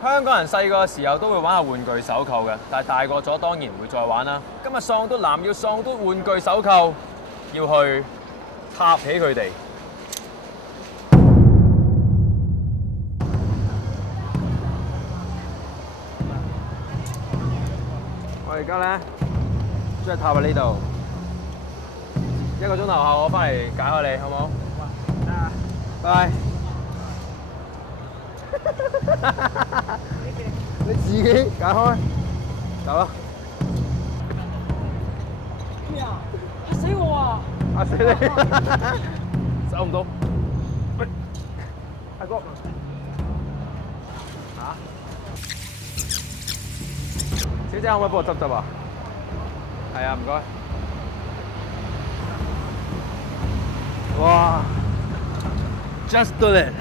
香港人細個嘅時候都會玩下玩具手扣嘅，但係大個咗當然唔會再玩啦。今日喪嘟男要喪嘟玩具手扣，要去塔起佢哋。我而家咧將塔喺呢度，1個鐘頭後我翻嚟解開你，好唔好？拜拜。你自己解開，走啦！咩啊？嚇死我啊！嚇死你！走唔到。喂，阿哥。嚇？小姐可唔可以幫我執執啊？係啊，唔該。哇！Just do it。